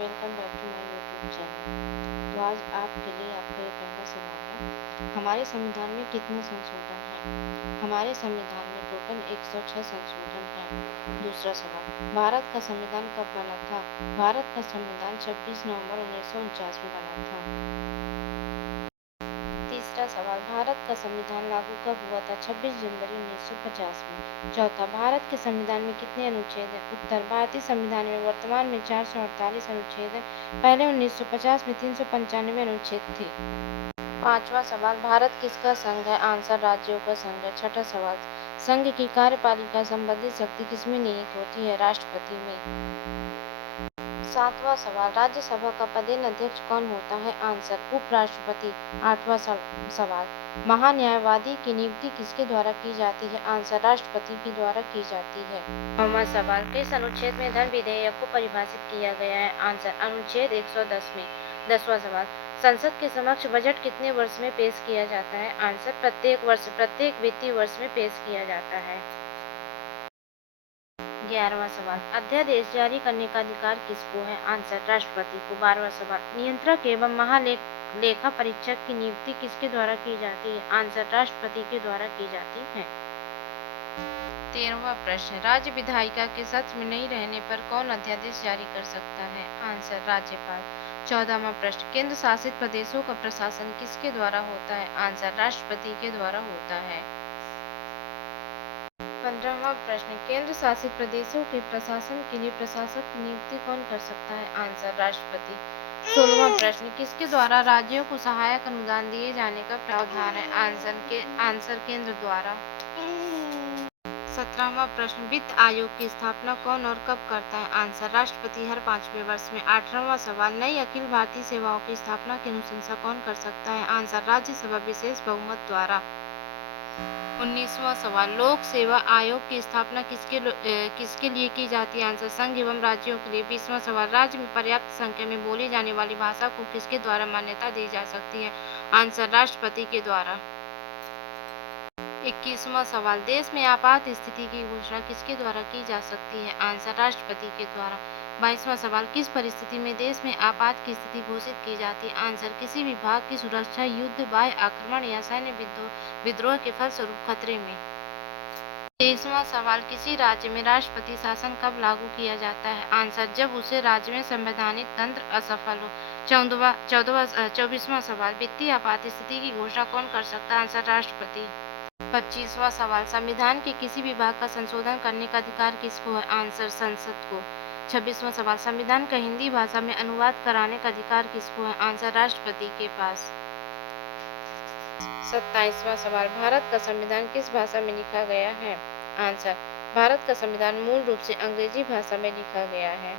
Welcome back to my YouTube channel. तो आज आपके लिए आपका एक पहला सवाल है, हमारे संविधान में कितने संशोधन हैं? हमारे संविधान में टोटल 106 संशोधन हैं। दूसरा सवाल, भारत का संविधान कब बना था? भारत का संविधान 26 नवंबर 1949 में बना था। तीसरा सवाल, भारत का संविधान लागू कब हुआ था? 26 जनवरी 1950 में। चौथा, भारत के संविधान में कितने अनुच्छेद हैं? उत्तर, भारतीय संविधान में वर्तमान में 448 अनुच्छेद हैं। पहले 1950 में 395 अनुच्छेद थे। पांचवा सवाल, भारत किसका संघ है? आंसर, राज्यों का संघ है। छठा सवाल, संघ की कार्यपालिका संबंधित शक्ति किसमें निहित होती है? राष्ट्रपति में। सातवां सवाल, राज्यसभा का पदेन अध्यक्ष कौन होता है? आंसर, उपराष्ट्रपति। आठवां सवाल, महान्यायवादी की नियुक्ति किसके द्वारा की जाती है? आंसर, राष्ट्रपति के द्वारा की जाती है। नौवां सवाल, किस अनुच्छेद में धन विधेयक को परिभाषित किया गया है? आंसर, अनुच्छेद 110 में। 10वां सवाल, संसद के समक्ष बजट कितने वर्ष में पेश किया जाता है? आंसर, प्रत्येक वर्ष, प्रत्येक वित्तीय वर्ष में पेश किया जाता है। 11वां सवाल, अध्यादेश जारी करने का अधिकार किसको है? आंसर, राष्ट्रपति को। 12वां सवाल, नियंत्रक एवं महालेखा परीक्षक की नियुक्ति किसके द्वारा की जाती है? आंसर, राष्ट्रपति के द्वारा की जाती है। 13वां प्रश्न, राज्य विधायिका के सत्र में नहीं रहने पर कौन अध्यादेश जारी कर सकता है? आंसर, राज्यपाल। 14वां प्रश्न, केंद्र शासित प्रदेशों का प्रशासन किसके द्वारा होता है? आंसर, राष्ट्रपति के द्वारा होता है। 15वां प्रश्न, केंद्र शासित प्रदेशों के प्रशासन के लिए प्रशासक की नियुक्ति कौन कर सकता है? आंसर, राष्ट्रपति। 16वां प्रश्न, किसके द्वारा राज्यों को सहायक अनुदान दिए जाने का प्रावधान है? आंसर, केंद्र द्वारा। 17वां प्रश्न, वित्त आयोग की स्थापना कौन और कब करता है? आंसर, राष्ट्रपति हर 5वें वर्ष में। 18वां सवाल, नई अखिल भारतीय सेवाओं की स्थापना की अनुशंसा कौन कर सकता है? आंसर, राज्यसभा विशेष बहुमत द्वारा। 19वां सवाल, लोक सेवा आयोग की स्थापना किसके लिए की जाती है? आंसर, संघ एवं राज्यों के लिए। 20वां सवाल, राज्य में पर्याप्त संख्या में बोली जाने वाली भाषा को किसके द्वारा मान्यता दी जा सकती है? आंसर, राष्ट्रपति के द्वारा। 21वां सवाल, देश में आपात स्थिति की घोषणा किसके द्वारा की जा सकती है? आंसर, राष्ट्रपति के द्वारा। 22वां सवाल, किस परिस्थिति में देश में आपात की स्थिति घोषित की जाती है? आंसर, किसी भी भाग की सुरक्षा युद्ध, बाह्य आक्रमण या सैन्य विद्रोह के फलस्वरूप खतरे में। 23वां सवाल, किसी राज्य में राष्ट्रपति शासन कब लागू किया जाता है? आंसर, जब उसे राज्य में संवैधानिक तंत्र असफल हो। 24वां सवाल, वित्तीय आपात स्थिति की घोषणा कौन कर सकता है? आंसर, राष्ट्रपति। 25वां सवाल, संविधान के किसी भी भाग का संशोधन करने का अधिकार किसको है? आंसर, संसद को। 26वां सवाल, संविधान का हिंदी भाषा में अनुवाद कराने का अधिकार किसको है? आंसर, राष्ट्रपति के पास। 27वां सवाल, भारत का संविधान किस भाषा में लिखा गया है? आंसर, भारत का संविधान मूल रूप से अंग्रेजी भाषा में लिखा गया है।